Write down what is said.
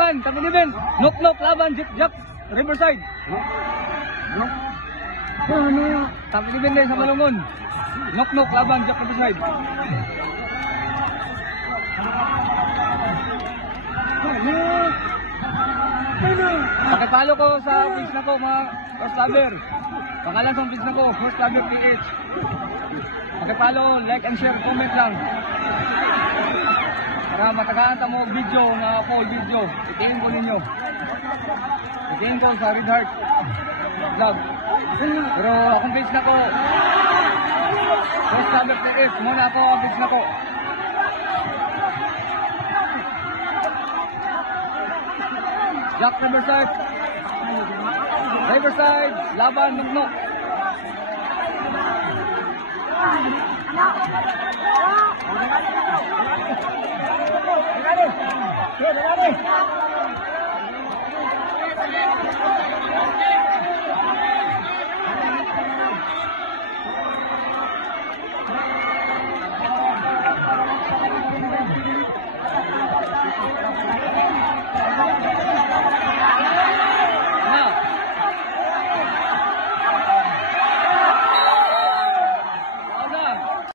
Tag-11, Nok laban Jack Riverside. Tag-11 din sa Malungon. Nok laban Jack Riverside. Pakipalo ko sa page na ko mga first lover. Pangalan sa page na ko, First Lover PH. Pakipalo, like and share, comment lang. Para matagaan ta mo video nga full video. Itingin ko ninyo. Itingin ko sa Red Heart Vlog. Pero akong page na ko, First Lover PH. Muna ako ang page na ko. Jack Riverside. Riverside, laban Nok. Dale.